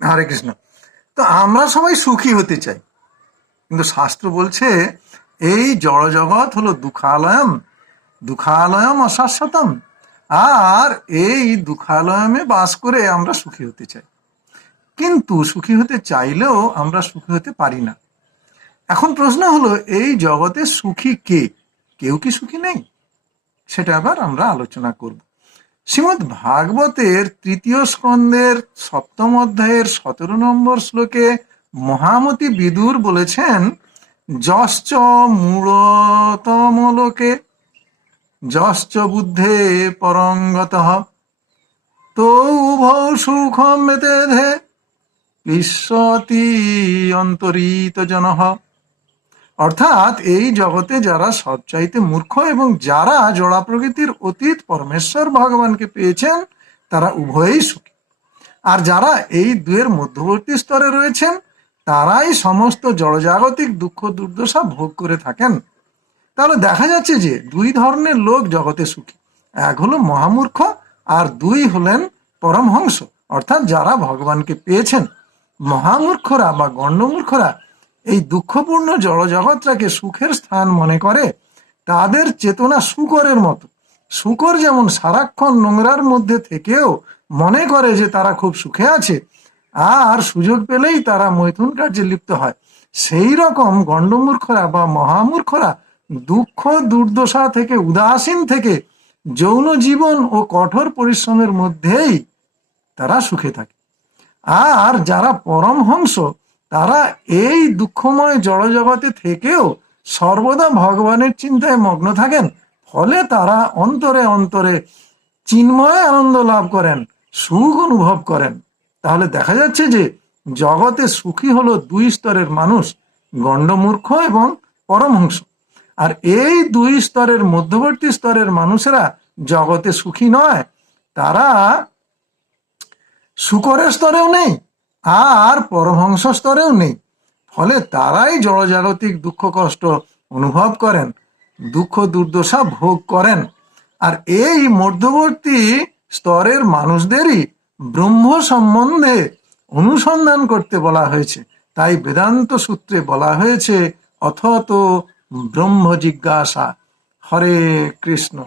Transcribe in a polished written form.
হরে কৃষ্ণ। তো আমরা সবাই সুখী হতে চাই, কিন্তু শাস্ত্র বলছে এই জড় জগৎ হলো দুঃখালয়ম, দুঃখালয়ম অশাশ্বতম। আর এই দুঃখালয়মে বাস করে আমরা সুখী হতে চাই, কিন্তু সুখী হতে চাইলেও আমরা সুখী হতে পারি না। এখন প্রশ্ন হলো, এই জগতে সুখী কে? কেউ কি সুখী নেই? সেটা আবার আমরা আলোচনা করব। শ্রীমদ্ ভাগবতের তৃতীয় স্কন্ধের 7ম অধ্যায়ের 17 নম্বর শ্লোকে মহামতি বিদুর বলেছেন, যশ্চ মূঢ়তম লোকে যশ্চ বুদ্ধে পরঙ্গতঃ তো উভৌ সুখম মেতেধে বিশ্বতি অন্তরিত জনঃ। অর্থাৎ এই জগতে যারা সবচাইতে মূর্খ এবং যারা জড়া প্রকৃতির অতীত পরমেশ্বর ভগবানকে পেয়েছেন, তারা উভয়েই সুখী। আর যারা এই দুয়ের মধ্যবর্তী স্তরে রয়েছেন, তারাই সমস্ত জড়জাগতিক দুঃখ দুর্দশা ভোগ করে থাকেন। তাহলে দেখা যাচ্ছে যে দুই ধরনের লোক জগতে সুখী। এক হলো মহামূর্খ, আর দুই হলেন পরমহংস, অর্থাৎ যারা ভগবানকে পেয়েছেন। মহামূর্খরা বা গণ্ডমূর্খরা এই দুঃখপূর্ণ জড়জগৎটাকে সুখের স্থান মনে করে। তাদের চেতনা শূকরের মতো। শূকর যেমন সারাক্ষণ নোংরার মধ্যে থেকেও মনে করে যে তারা খুব সুখে আছে, আর সুযোগ পেলেই তারা মৈথুন কার্যে লিপ্ত হয়, সেই রকম গণ্ডমূর্খরা বা মহামূর্খরা দুঃখ দুর্দশা থেকে উদাসীন থেকে যৌন জীবন ও কঠোর পরিশ্রমের মধ্যেই তারা সুখে থাকে। আর যারা পরমহংস, তারা এই দুঃখময় জড়জগতে থেকেও সর্বদা ভগবানের চিন্তায় মগ্ন থাকেন। ফলে তারা অন্তরে অন্তরে চিন্ময় আনন্দ লাভ করেন, সুখ অনুভব করেন। তাহলে দেখা যাচ্ছে যে জগতে সুখী হলো দুই স্তরের মানুষ, গণ্ডমূর্খ এবং পরমহংস। আর এই দুই স্তরের মধ্যবর্তী স্তরের মানুষেরা জগতে সুখী নয়, তারা শূকরের স্তরেও নেই আর পরমহংস স্তরেও নেই। ফলে তারাই জড়জাগতিক দুঃখ কষ্ট অনুভব করেন, দুঃখ দুর্দশা ভোগ করেন। আর এই মধ্যবর্তী স্তরের মানুষদেরই ব্রহ্ম সম্বন্ধে অনুসন্ধান করতে বলা হয়েছে। তাই বেদান্ত সূত্রে বলা হয়েছে, অথতো ব্রহ্ম জিজ্ঞাসা। হরে কৃষ্ণ।